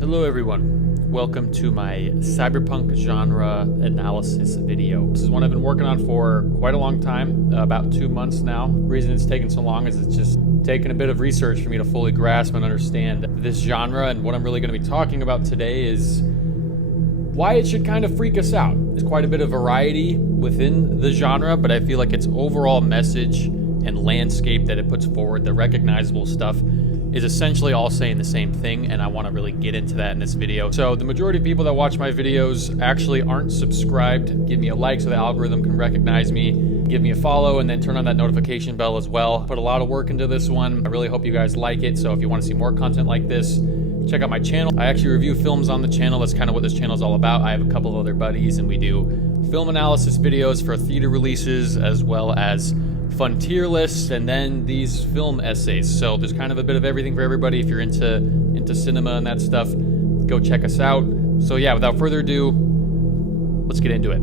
Hello everyone, welcome to my Cyberpunk genre analysis video. This is one I've been working on for quite a long time, about 2 months now. The reason it's taken so long is it's just taken a bit of research for me to fully grasp and understand this genre, and what I'm really going to be talking about today is why it should kind of freak us out. There's quite a bit of variety within the genre, but I feel like its overall message and landscape that it puts forward, the recognizable stuff, is essentially all saying the same thing, and I want to really get into that in this video. So the majority of people that watch my videos actually aren't subscribed. Give me a like so the algorithm can recognize me. Give me a follow and then turn on that notification bell as well. Put a lot of work into this one. I really hope you guys like it. So if you want to see more content like this, check out my channel. I actually review films on the channel. That's kind of what this channel is all about. I have a couple of other buddies and we do film analysis videos for theater releases as well as fun tier lists, and then these film essays. So there's kind of a bit of everything for everybody. If you're into cinema and that stuff, go check us out. So yeah, without further ado, let's get into it.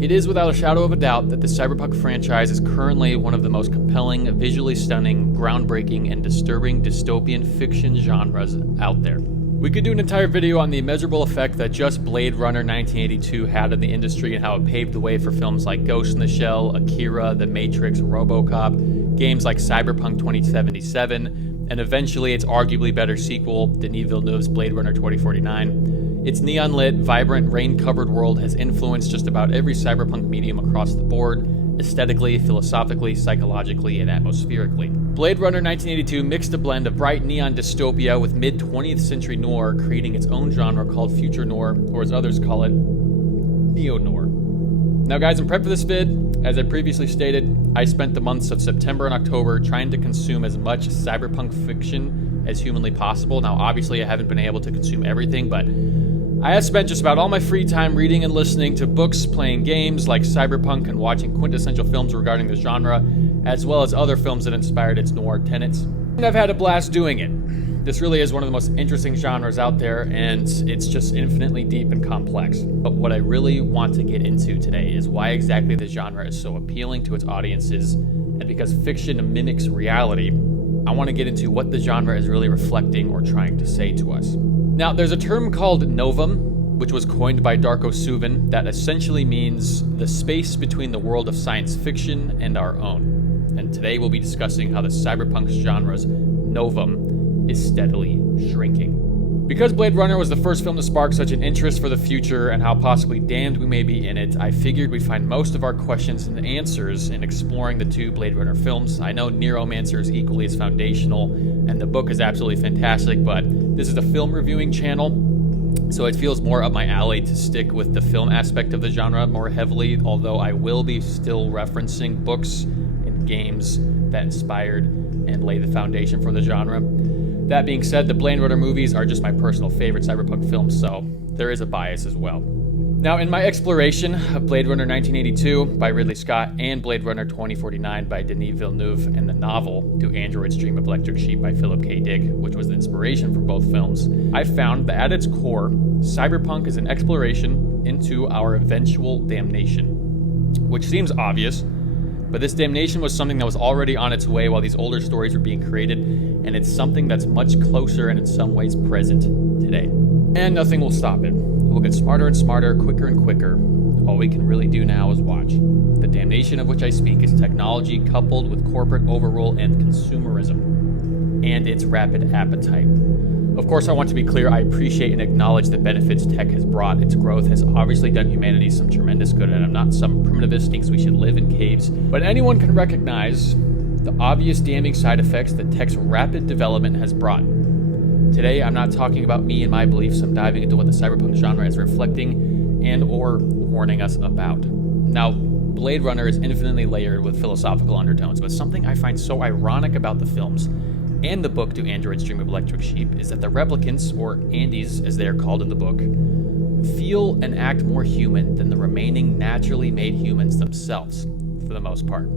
It is without a shadow of a doubt that the Cyberpunk franchise is currently one of the most compelling, visually stunning, groundbreaking, and disturbing dystopian fiction genres out there. We could do an entire video on the immeasurable effect that just Blade Runner 1982 had on the industry and how it paved the way for films like Ghost in the Shell, Akira, The Matrix, RoboCop, games like Cyberpunk 2077, and eventually its arguably better sequel, Denis Villeneuve's Blade Runner 2049. Its neon-lit, vibrant, rain-covered world has influenced just about every cyberpunk medium across the board, aesthetically, philosophically, psychologically, and atmospherically. Blade Runner 1982 mixed a blend of bright neon dystopia with mid-20th century noir, creating its own genre called future noir, or as others call it, neo-noir. Now guys, in prep for this vid, as I previously stated, I spent the months of September and October trying to consume as much cyberpunk fiction as humanly possible. Now obviously I haven't been able to consume everything, but I have spent just about all my free time reading and listening to books, playing games like Cyberpunk, and watching quintessential films regarding the genre, as well as other films that inspired its noir tenets. And I've had a blast doing it. This really is one of the most interesting genres out there, and it's just infinitely deep and complex. But what I really want to get into today is why exactly the genre is so appealing to its audiences, and because fiction mimics reality, I want to get into what the genre is really reflecting or trying to say to us. Now, there's a term called novum, which was coined by Darko Suvin, that essentially means the space between the world of science fiction and our own. And today we'll be discussing how the cyberpunk genre's novum is steadily shrinking. Because Blade Runner was the first film to spark such an interest for the future and how possibly damned we may be in it, I figured we'd find most of our questions and answers in exploring the two Blade Runner films. I know Neuromancer is equally as foundational, and the book is absolutely fantastic, but this is a film reviewing channel, so it feels more up my alley to stick with the film aspect of the genre more heavily, although I will be still referencing books and games that inspired and laid the foundation for the genre. That being said, the Blade Runner movies are just my personal favorite cyberpunk films, so there is a bias as well. Now, in my exploration of Blade Runner 1982 by Ridley Scott and Blade Runner 2049 by Denis Villeneuve, and the novel Do Androids Dream of Electric Sheep by Philip K. Dick, which was the inspiration for both films, I found that at its core, cyberpunk is an exploration into our eventual damnation, which seems obvious, but this damnation was something that was already on its way while these older stories were being created, and it's something that's much closer and in some ways present today. And nothing will stop it. It will get smarter and smarter, quicker and quicker. All we can really do now is watch. The damnation of which I speak is technology coupled with corporate overrule and consumerism, and its rapid appetite. Of course, I want to be clear, I appreciate and acknowledge the benefits tech has brought. Its growth has obviously done humanity some tremendous good, and I'm not some primitivist thinks we should live in caves, but anyone can recognize the obvious damning side effects that tech's rapid development has brought. Today, I'm not talking about me and my beliefs. I'm diving into what the cyberpunk genre is reflecting and or warning us about. Now, Blade Runner is infinitely layered with philosophical undertones, but something I find so ironic about the films and the book Do Androids Dream of Electric Sheep is that the replicants, or Andes as they are called in the book, feel and act more human than the remaining naturally made humans themselves, for the most part.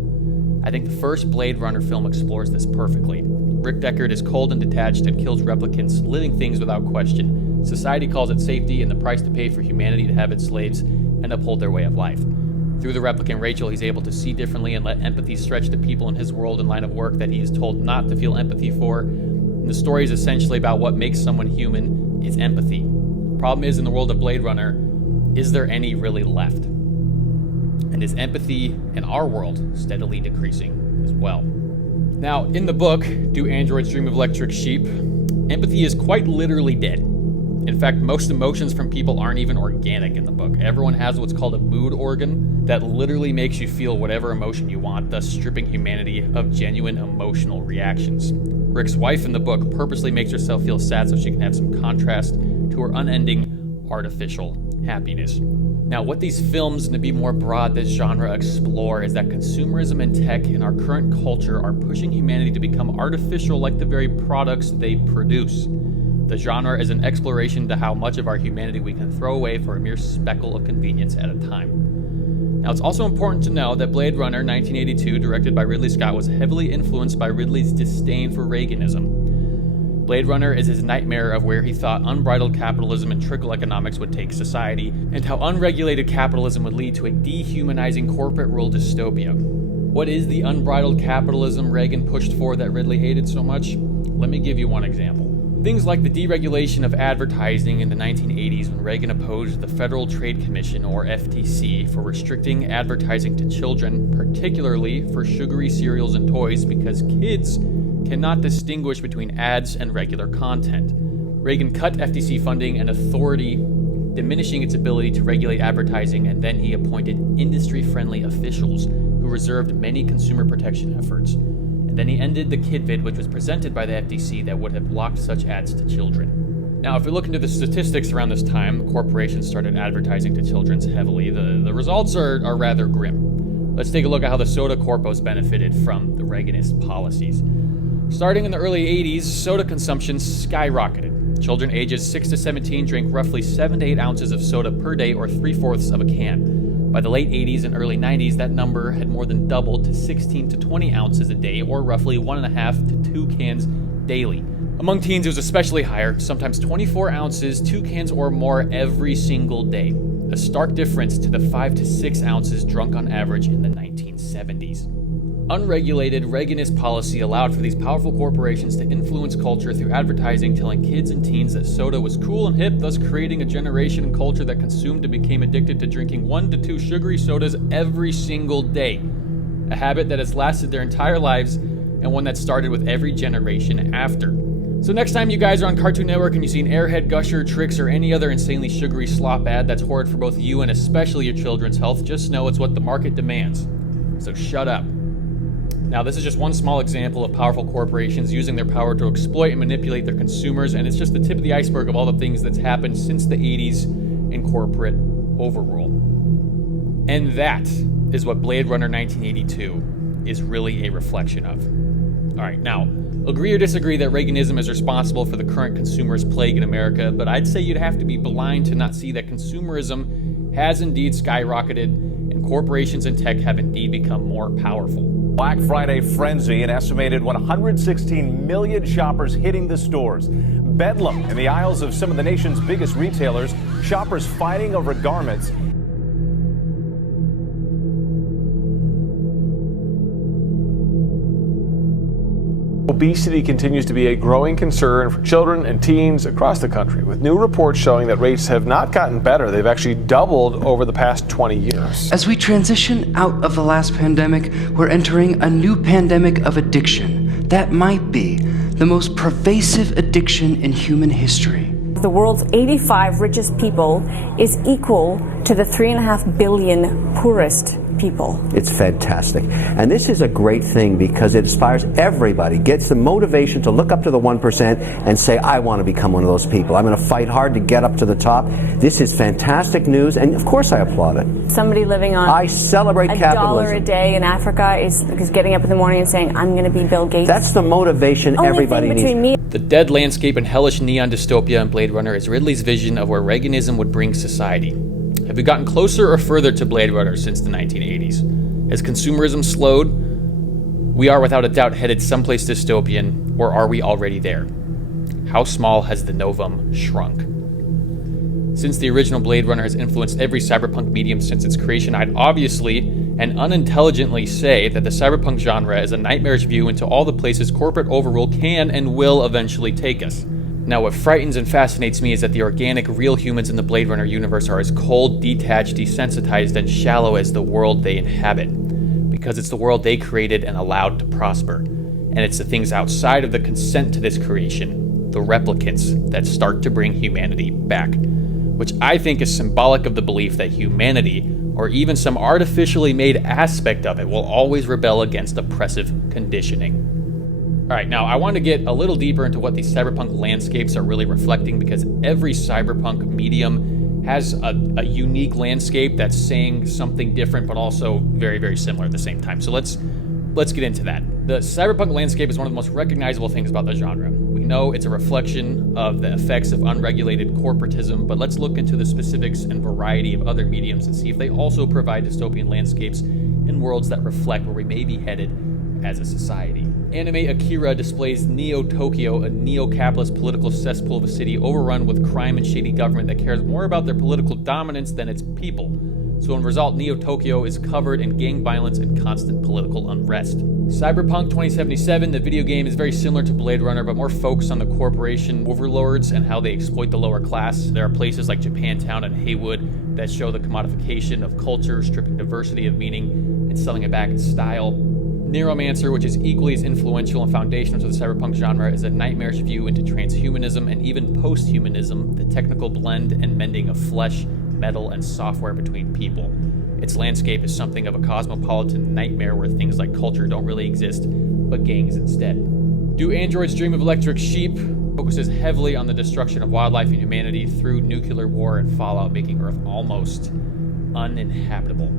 I think the first Blade Runner film explores this perfectly. Rick Deckard is cold and detached and kills replicants, living things without question. Society calls it safety and the price to pay for humanity to have its slaves and uphold their way of life. Through the replicant Rachel, he's able to see differently and let empathy stretch to people in his world and line of work that he is told not to feel empathy for. And the story is essentially about what makes someone human is empathy. Problem is, in the world of Blade Runner, is there any really left? And is empathy in our world steadily decreasing as well? Now, in the book, Do Androids Dream of Electric Sheep? Empathy is quite literally dead. In fact, most emotions from people aren't even organic in the book. Everyone has what's called a mood organ that literally makes you feel whatever emotion you want, thus stripping humanity of genuine emotional reactions. Rick's wife in the book purposely makes herself feel sad so she can have some contrast to her unending artificial happiness. Now, what these films, and to be more broad, this genre explore is that consumerism and tech in our current culture are pushing humanity to become artificial like the very products they produce. The genre is an exploration to how much of our humanity we can throw away for a mere speckle of convenience at a time. Now, it's also important to know that Blade Runner 1982, directed by Ridley Scott, was heavily influenced by Ridley's disdain for Reaganism. Blade Runner is his nightmare of where he thought unbridled capitalism and trickle economics would take society, and how unregulated capitalism would lead to a dehumanizing corporate-ruled dystopia. What is the unbridled capitalism Reagan pushed for that Ridley hated so much? Let me give you one example. Things like the deregulation of advertising in the 1980s when Reagan opposed the Federal Trade Commission, or FTC, for restricting advertising to children, particularly for sugary cereals and toys, because kids cannot distinguish between ads and regular content. Reagan cut FTC funding and authority, diminishing its ability to regulate advertising, and then he appointed industry-friendly officials who reserved many consumer protection efforts. And then he ended the KidVid, which was presented by the FTC, that would have blocked such ads to children. Now, if we look into the statistics around this time, corporations started advertising to children heavily. The results are rather grim. Let's take a look at how the soda corpos benefited from the Reaganist policies. Starting in the early 80s, soda consumption skyrocketed. Children ages 6 to 17 drank roughly 7 to 8 ounces of soda per day, or 3/4 of a can. By the late 80s and early 90s, that number had more than doubled to 16 to 20 ounces a day, or roughly 1.5 to 2 cans daily. Among teens, it was especially higher, sometimes 24 ounces, 2 cans or more every single day. A stark difference to the 5 to 6 ounces drunk on average in the 1970s. Unregulated Reaganist policy allowed for these powerful corporations to influence culture through advertising, telling kids and teens that soda was cool and hip, thus creating a generation and culture that consumed and became addicted to drinking 1 to 2 sugary sodas every single day. A habit that has lasted their entire lives, and one that started with every generation after. So next time you guys are on Cartoon Network and you see an Airhead, Gusher, Trix, or any other insanely sugary slop ad that's horrid for both you and especially your children's health, just know it's what the market demands. So shut up. Now, this is just one small example of powerful corporations using their power to exploit and manipulate their consumers, and it's just the tip of the iceberg of all the things that's happened since the 80s in corporate overrule. And that is what Blade Runner 1982 is really a reflection of. All right, now, agree or disagree that Reaganism is responsible for the current consumerist plague in America, but I'd say you'd have to be blind to not see that consumerism has indeed skyrocketed, and corporations and tech have indeed become more powerful. Black Friday frenzy, an estimated 116 million shoppers hitting the stores. Bedlam in the aisles of some of the nation's biggest retailers, shoppers fighting over garments. Obesity continues to be a growing concern for children and teens across the country, with new reports showing that rates have not gotten better. They've actually doubled over the past 20 years. As we transition out of the last pandemic, we're entering a new pandemic of addiction that might be the most pervasive addiction in human history. The world's 85 richest people is equal to the 3.5 billion poorest people. It's fantastic. And this is a great thing because it inspires everybody, gets the motivation to look up to the 1% and say, I want to become one of those people. I'm going to fight hard to get up to the top. This is fantastic news, and of course I applaud it. Somebody living on I celebrate capitalism. $1 a day in Africa is getting up in the morning and saying, I'm going to be Bill Gates. That's the motivation everybody needs. The dead landscape and hellish neon dystopia in Blade Runner is Ridley's vision of where Reaganism would bring society. Have we gotten closer or further to Blade Runner since the 1980s? Has consumerism slowed? We are without a doubt headed someplace dystopian, or are we already there? How small has the novum shrunk? Since the original Blade Runner has influenced every cyberpunk medium since its creation, I'd obviously and unintelligently say that the cyberpunk genre is a nightmarish view into all the places corporate overrule can and will eventually take us. Now, what frightens and fascinates me is that the organic, real humans in the Blade Runner universe are as cold, detached, desensitized, and shallow as the world they inhabit, because it's the world they created and allowed to prosper. And it's the things outside of the consent to this creation, the replicants, that start to bring humanity back, which I think is symbolic of the belief that humanity, or even some artificially made aspect of it, will always rebel against oppressive conditioning. Alright, now I want to get a little deeper into what these cyberpunk landscapes are really reflecting, because every cyberpunk medium has a unique landscape that's saying something different, but also very, very similar at the same time. So let's get into that. The cyberpunk landscape is one of the most recognizable things about the genre. We know it's a reflection of the effects of unregulated corporatism, but let's look into the specifics and variety of other mediums and see if they also provide dystopian landscapes and worlds that reflect where we may be headed as a society. Anime Akira displays Neo-Tokyo, a neo-capitalist political cesspool of a city overrun with crime and shady government that cares more about their political dominance than its people. So in result, Neo-Tokyo is covered in gang violence and constant political unrest. Cyberpunk 2077, the video game, is very similar to Blade Runner, but more focused on the corporation overlords and how they exploit the lower class. There are places like Japantown and Haywood that show the commodification of culture, stripping diversity of meaning and selling it back in style. Neuromancer, which is equally as influential and foundational to the cyberpunk genre, is a nightmarish view into transhumanism and even post-humanism, the technical blend and mending of flesh, metal, and software between people. Its landscape is something of a cosmopolitan nightmare where things like culture don't really exist, but gangs instead. Do Androids Dream of Electric Sheep focuses heavily on the destruction of wildlife and humanity through nuclear war and fallout, making Earth almost uninhabitable.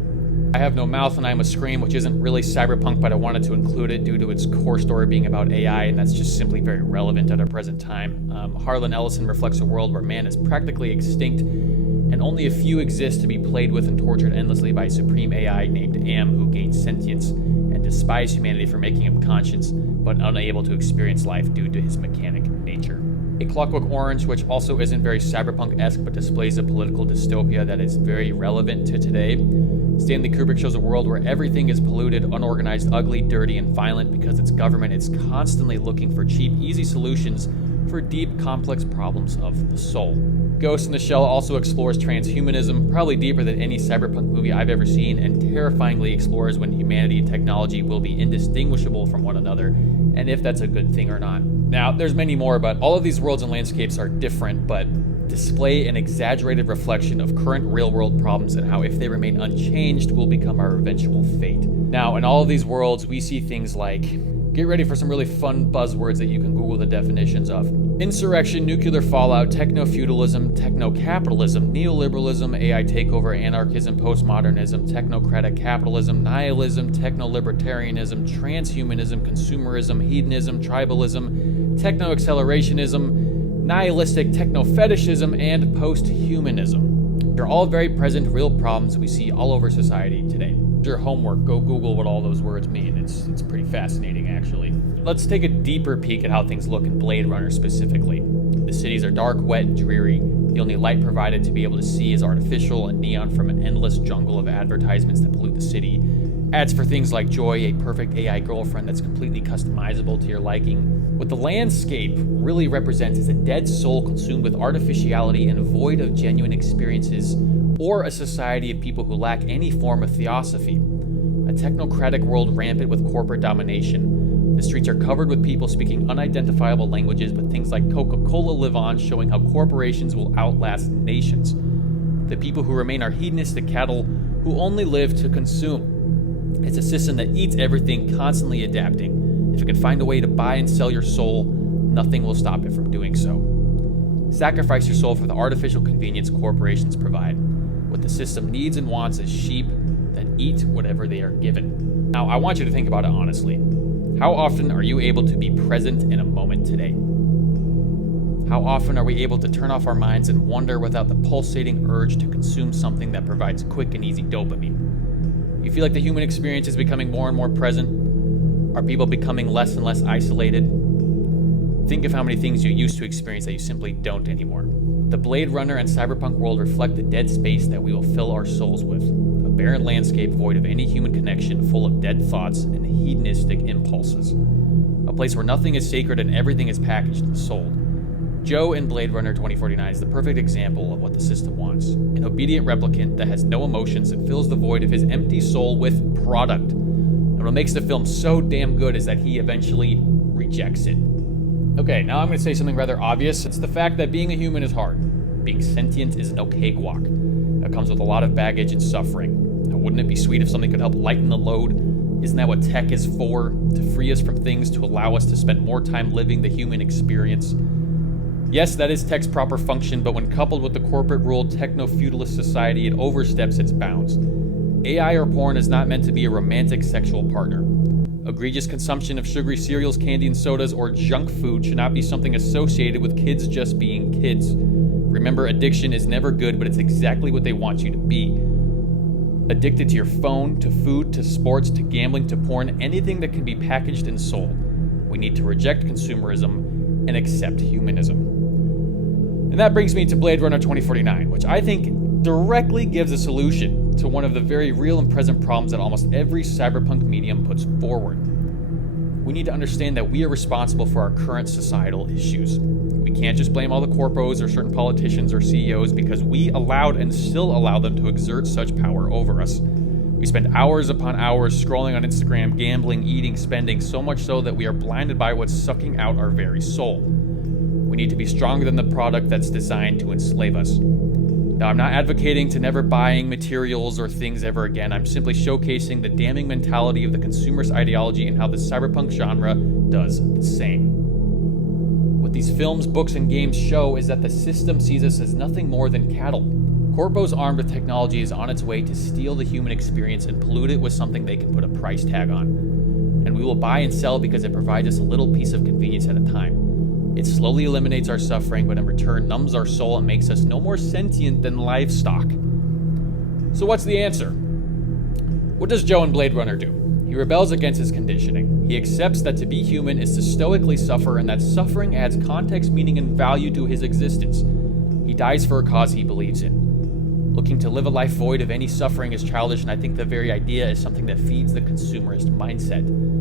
I Have No Mouth and I Must Scream, which isn't really cyberpunk, but I wanted to include it due to its core story being about AI, and that's just simply very relevant at our present time. Harlan Ellison reflects a world where man is practically extinct, and only a few exist to be played with and tortured endlessly by a supreme AI named Am, who gains sentience and despises humanity for making him conscious, but unable to experience life due to his mechanic nature. A Clockwork Orange, which also isn't very cyberpunk-esque, but displays a political dystopia that is very relevant to today. Stanley Kubrick shows a world where everything is polluted, unorganized, ugly, dirty, and violent because its government is constantly looking for cheap, easy solutions for deep, complex problems of the soul. Ghost in the Shell also explores transhumanism, probably deeper than any cyberpunk movie I've ever seen, and terrifyingly explores when humanity and technology will be indistinguishable from one another, and if that's a good thing or not. Now, there's many more, but all of these worlds and landscapes are different, but display an exaggerated reflection of current real-world problems and how, if they remain unchanged, will become our eventual fate. Now, in all of these worlds, we see things like, get ready for some really fun buzzwords that you can Google the definitions of: insurrection, nuclear fallout, techno-feudalism, techno-capitalism, neoliberalism, AI takeover, anarchism, postmodernism, technocratic capitalism, nihilism, techno-libertarianism, transhumanism, consumerism, hedonism, tribalism, techno-accelerationism, nihilistic techno-fetishism, and post-humanism. They're all very present, real problems we see all over society today. Your homework, go Google what all those words mean. It's pretty fascinating, actually. Let's take a deeper peek at how things look in Blade Runner specifically. The cities are dark, wet, and dreary. The only light provided to be able to see is artificial and neon from an endless jungle of advertisements that pollute the city. Ads for things like joy, a perfect AI girlfriend that's completely customizable to your liking. What the landscape really represents is a dead soul consumed with artificiality and void of genuine experiences, or a society of people who lack any form of theosophy. A technocratic world rampant with corporate domination. The streets are covered with people speaking unidentifiable languages, but things like Coca-Cola live on, showing how corporations will outlast nations. The people who remain are hedonistic cattle who only live to consume. It's a system that eats everything, constantly adapting. If it can find a way to buy and sell your soul, nothing will stop it from doing so. Sacrifice your soul for the artificial convenience corporations provide. What the system needs and wants is sheep that eat whatever they are given. Now, I want you to think about it honestly. How often are you able to be present in a moment today? How often are we able to turn off our minds and wonder without the pulsating urge to consume something that provides quick and easy dopamine? You feel like the human experience is becoming more and more present? Are people becoming less and less isolated? Think of how many things you used to experience that you simply don't anymore. The Blade Runner and Cyberpunk world reflect the dead space that we will fill our souls with. A barren landscape void of any human connection, full of dead thoughts and hedonistic impulses. A place where nothing is sacred and everything is packaged and sold. Joe in Blade Runner 2049 is the perfect example of what the system wants. An obedient replicant that has no emotions and fills the void of his empty soul with product. And what makes the film so damn good is that he eventually rejects it. Okay, now I'm going to say something rather obvious. It's the fact that being a human is hard. Being sentient is no cakewalk. It comes with a lot of baggage and suffering. Now, wouldn't it be sweet if something could help lighten the load? Isn't that what tech is for? To free us from things, to allow us to spend more time living the human experience? Yes, that is tech's proper function, but when coupled with the corporate-ruled techno-feudalist society, it oversteps its bounds. AI or porn is not meant to be a romantic sexual partner. Egregious consumption of sugary cereals, candy and sodas, or junk food should not be something associated with kids just being kids. Remember, addiction is never good, but it's exactly what they want you to be. Addicted to your phone, to food, to sports, to gambling, to porn, anything that can be packaged and sold. We need to reject consumerism and accept humanism. And that brings me to Blade Runner 2049, which I think directly gives a solution to one of the very real and present problems that almost every cyberpunk medium puts forward. We need to understand that we are responsible for our current societal issues. We can't just blame all the corpos or certain politicians or CEOs because we allowed and still allow them to exert such power over us. We spend hours upon hours scrolling on Instagram, gambling, eating, spending, so much so that we are blinded by what's sucking out our very soul. We need to be stronger than the product that's designed to enslave us. Now, I'm not advocating to never buying materials or things ever again. I'm simply showcasing the damning mentality of the consumerist ideology and how the cyberpunk genre does the same. What these films, books, and games show is that the system sees us as nothing more than cattle. Corpos armed with technology is on its way to steal the human experience and pollute it with something they can put a price tag on. And we will buy and sell because it provides us a little piece of convenience at a time. It slowly eliminates our suffering, but in return numbs our soul and makes us no more sentient than livestock. So what's the answer? What does Joe in Blade Runner do? He rebels against his conditioning. He accepts that to be human is to stoically suffer, and that suffering adds context, meaning, and value to his existence. He dies for a cause he believes in. Looking to live a life void of any suffering is childish, and I think the very idea is something that feeds the consumerist mindset.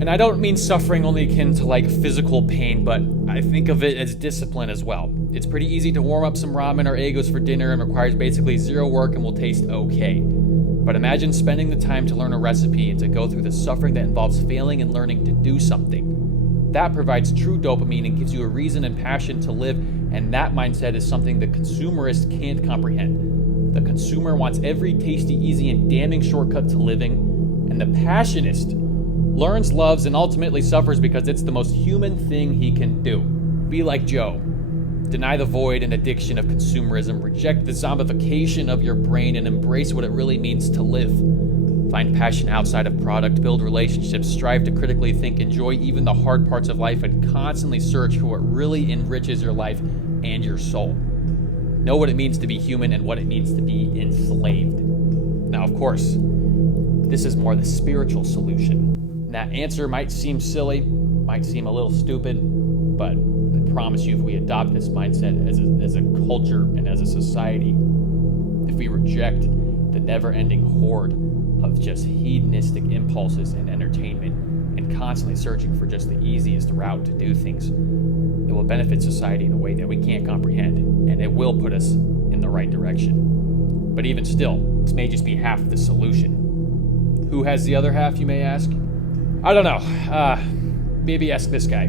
And I don't mean suffering only akin to like physical pain, but I think of it as discipline as well. It's pretty easy to warm up some ramen or Eggos for dinner and requires basically zero work and will taste okay. But imagine spending the time to learn a recipe and to go through the suffering that involves failing and learning to do something. That provides true dopamine and gives you a reason and passion to live, and that mindset is something the consumerist can't comprehend. The consumer wants every tasty, easy, and damning shortcut to living, and the passionist learns, loves, and ultimately suffers because it's the most human thing he can do. Be like Joe. Deny the void and addiction of consumerism, reject the zombification of your brain, and embrace what it really means to live. Find passion outside of product, build relationships, strive to critically think, enjoy even the hard parts of life, and constantly search for what really enriches your life and your soul. Know what it means to be human and what it means to be enslaved. Now, of course, this is more the spiritual solution. That answer might seem silly, might seem a little stupid, but I promise you if we adopt this mindset as a culture and as a society, if we reject the never-ending horde of just hedonistic impulses and entertainment and constantly searching for just the easiest route to do things, it will benefit society in a way that we can't comprehend, and it will put us in the right direction. But even still, this may just be half the solution. Who has the other half, you may ask? I don't know. Maybe ask this guy.